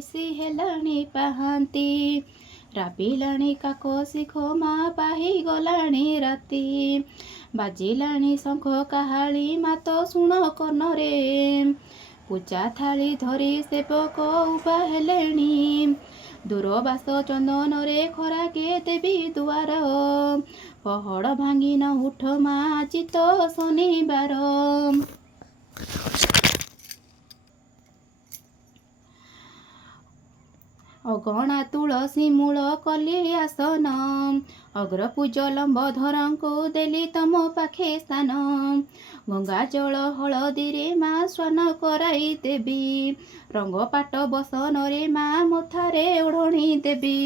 ବେଶୀ ହେଲାଣି ପାହାନ୍ତି। ରାବିଲାଣି କାକ ଶିଖ ମା ପାହିଗଲାଣି ରାତି। ବାଜିଲାଣି ଶଙ୍ଖ କାହାଳି ମାତ ଶୁଣ କର୍ଣ୍ଣରେ। ପୂଜା ଥାଳି ଧରି ସେବକ ଉଭା ହେଲେଣି। ଦୂରବାସ ଚନ୍ଦନରେ ଖରାକେ ଦେବୀ ଦୁଆର। ପହଡ଼ ଭାଙ୍ଗିନ ଉଠ ମା ଆଜି ତ ଶନିବାର। ଅଗଣା ତୁଳସୀ ମୂଳ କଲି ଆସନ। ଅଗ୍ରପୂଜ ଲମ୍ବୋଦରଙ୍କୁ ଦେଲି ତମ ପାଖେ ସ୍ଥାନ। ଗଙ୍ଗା ଜଳ ହଳଦୀରେ ମା ସ୍ନାନ କରାଇ ଦେବି। ରଙ୍ଗ ପାଟ ବସନରେ ମା ମଥାରେ ଓଢ଼ଣି ଦେବି।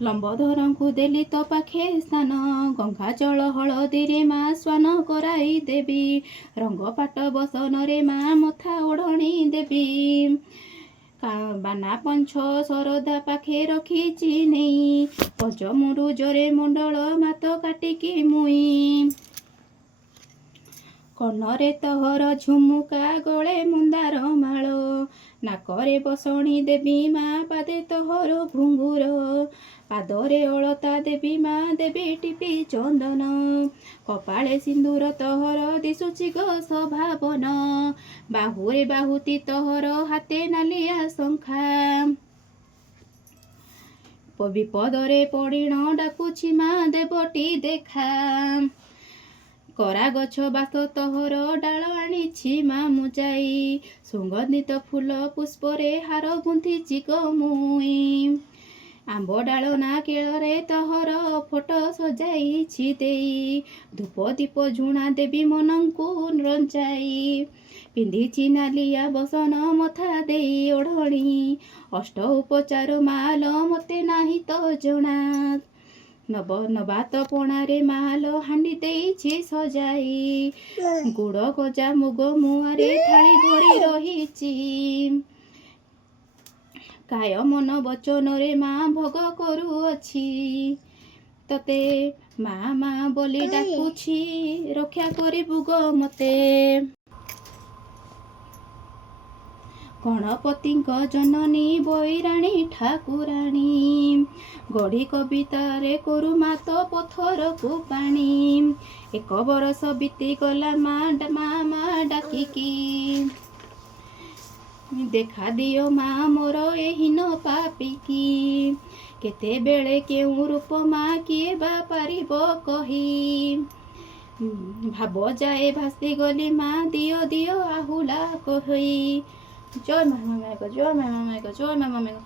ଲମ୍ବୋଦରଙ୍କୁ ଦେଲି ତ ପାଖେ ସ୍ଥାନ। ଗଙ୍ଗା ଜଳ ହଳଦୀରେ ମା ସ୍ନାନ କରାଇ ଦେବି। ରଙ୍ଗ ପାଟ ବସନରେ ମା ମଥା ଓଢ଼ଣି ଦେବି। ବାନା ପଞ୍ଚ ଶରଦା ପାଖେ ରଖିଛି ନେଇ। ପଞ୍ଚମୁରୁଜରେ ମଣ୍ଡଳ ମାତ କାଟିକି ମୁଇଁ। କର୍ଣ୍ଣରେ ତୋହର ଝୁମୁକା ଗଳେ ମୁନ୍ଦାର ମାଳ। ନାକରେ ବସଣି ଦେବି ମା ପାଦେ ତୋହର ଘୁଙ୍ଗୁର। ପାଦରେ ଅଳତା ଦେବି ମା ଦେବି ଟିପି ଚନ୍ଦନ। କପାଳେ ସିନ୍ଦୁର ତୋହର ଦିଶୁଛି ଗୋ ଶୋଭାବନ। ବାହୁରେ ବାହୁତି ତୋହର ହାତେ ନାଲିଆ ଶଙ୍ଖା। ବିପଦରେ ପଡ଼ିଣ ଡାକୁଛି ମା ଦେବଟି ଦେଖା। କରା ଗଛ ବାସ ତୋହର ଡାଳ ଆଣିଛି ମା ମୁଜାଇ। ସୁଗନ୍ଧିତ ଫୁଲ ପୁଷ୍ପରେ ହାର ଗୁନ୍ଥିଛି ଗୋ ମୁଇଁ। ଆମ୍ବ ଡାଳ ନାକେଳରେ ତୋହର ଫଟୋ ସଜାଇଛି ଦେଇ। ଧୂପ ଦୀପ ଝୁଣା ଦେବି ମନଙ୍କୁ ରଞ୍ଚାଇ। ପିନ୍ଧିଛି ନାଲିଆ ବସନ ମଥା ଦେଇ ଓଢ଼ଣି। ଅଷ୍ଟ ଉପଚାର ମାଲ ମତେ ନାହିଁ ତ ଜଣା। ନବାତ ପଣାରେ ମାଲ ହାଣ୍ଡି ଦେଇଛି ସଜାଇ। ଗୁଡ଼ ଗଜା ମୁଗ ମୁଆଁରେ ଥାଳି ଭରି ରହିଛି। କାୟ ମନ ବଚନରେ ମା ଭୋଗ କରୁଅଛି। ତତେ ମା ମା ବୋଲି ଡାକୁଛି ରକ୍ଷା କରିବୁ ଗୋ ମତେ। ଗଣପତିଙ୍କ ଜନନୀ ବୈରାଣୀ ଠାକୁରାଣୀ। ଗଢ଼ି କବିତାରେ କରୁ ମା ତ ପଥରକୁ ପାଣି। ଏକ ବରଷ ବିତିଗଲା ମା ଡାକିକି। ଦେଖା ଦିଅ ମା ମୋର ଏହୀନ ପାପିକି। କେତେବେଳେ କେଉଁ ରୂପ ମା କିଏ ବା ପାରିବ କହି। ଭାବ ଯାଏ ଭାସିଗଲି ମା ଦିଅ ଦିଅ ଆହୁଲା କହି। ଜୟ ମା ମାମେକ, ଜୟ ମା ମାମେକ, ଜୟ ମା ମାମେକ।